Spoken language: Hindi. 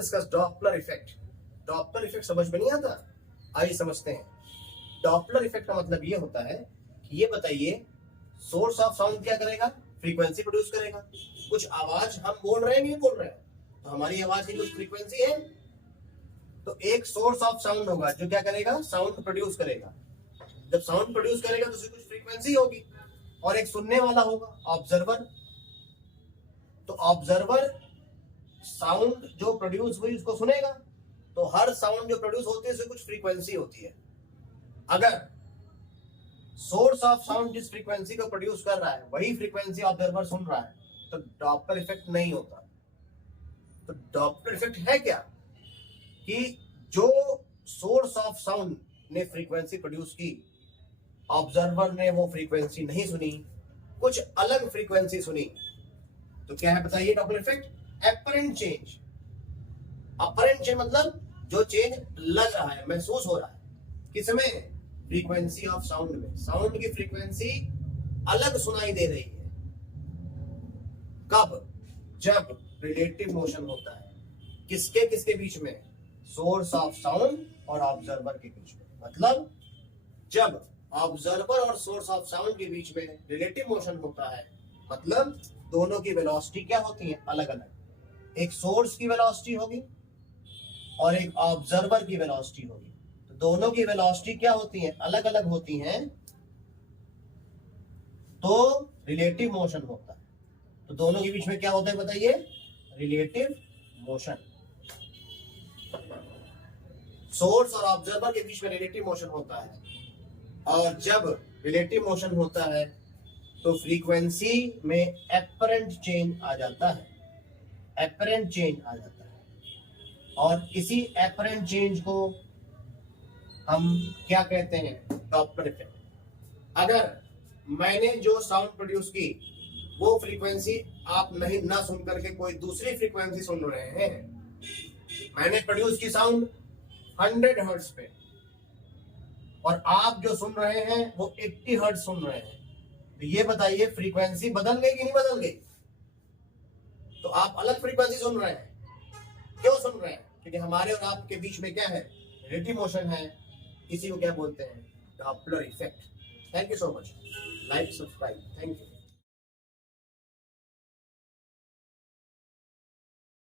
Discuss Doppler effect. Doppler effect समझ में नहीं आता, आइए समझते हैं। डॉपलर इफेक्ट का मतलब ये होता है कि ये बताइए सोर्स ऑफ साउंड क्या करेगा, फ्रीक्वेंसी प्रोड्यूस करेगा। कुछ आवाज हम बोल रहे हैं नहीं बोल रहे हैं, तो हमारी आवाज की कुछ फ्रीक्वेंसी है, तो एक सोर्स ऑफ साउंड होगा जो क्या करेगा, साउंड प्रोड्यूस करेगा। जब साउंड प्रोड्यूस करेगा तो उसकी कुछ फ्रीक्वेंसी होगी, और एक सुनने वाला होगा, ऑब्जर्वर। तो ऑब्जर्वर साउंड जो प्रोड्यूस हुई उसको सुनेगा, तो हर साउंड जो प्रोड्यूस होती है उसकी कुछ फ्रीक्वेंसी होती है। अगर सोर्स ऑफ साउंड जिस फ्रीक्वेंसी को प्रोड्यूस कर रहा है वही फ्रीक्वेंसी ऑब्जर्वर सुन रहा है, तो डॉपलर इफेक्ट नहीं होता। तो डॉपलर इफेक्ट है क्या कि जो सोर्स ऑफ साउंड ने फ्रीक्वेंसी प्रोड्यूस की, ऑब्जर्वर ने वो फ्रीक्वेंसी नहीं सुनी, कुछ अलग फ्रीक्वेंसी सुनी, तो क्या है बताइए Doppler effect? Apparent change. Apparent change मतलब जो चेंज लग रहा है, महसूस हो रहा है, किसमें? फ्रीक्वेंसी ऑफ साउंड में। साउंड की फ्रीक्वेंसी अलग सुनाई दे रही है। कब? जब रिलेटिव मोशन होता है। किसके किसके बीच में? सोर्स ऑफ साउंड और ऑब्जर्वर के बीच में। मतलब जब ऑब्जर्वर और सोर्स ऑफ साउंड के बीच में रिलेटिव मोशन होता है, मतलब दोनों की वेलोसिटी क्या होती है? अलग अलग। एक सोर्स की वेलोसिटी होगी और एक ऑब्जर्वर की वेलोसिटी होगी, तो दोनों की वेलोसिटी क्या होती है? अलग अलग होती हैं, तो रिलेटिव मोशन होता है। तो दोनों के बीच में क्या होता है बताइए? Relative motion. सोर्स और ऑब्जर्वर के बीच में रिलेटिव मोशन होता है, और जब रिलेटिव मोशन होता है तो फ्रीक्वेंसी में एपरेंट चेंज आ जाता है। एपरेंट चेंज आ जाता है, और इसी एपरेंट चेंज को हम क्या कहते हैं? Doppler effect. अगर मैंने जो साउंड प्रोड्यूस की वो फ्रीक्वेंसी आप नहीं ना सुन करके कोई दूसरी फ्रीक्वेंसी सुन रहे हैं, मैंने प्रोड्यूस की साउंड 100 हर्ट्ज पे और आप जो सुन रहे हैं वो 80 हर्ट्ज सुन रहे हैं, तो ये बताइए फ्रीक्वेंसी बदल गई कि नहीं बदल गई? तो आप अलग फ्रीक्वेंसी सुन रहे हैं। क्यों सुन रहे हैं? क्योंकि हमारे और आपके बीच में क्या है? रिलेटिव मोशन है। इसी को क्या बोलते हैं? Doppler effect. Thank you so much. Like, subscribe. Thank you.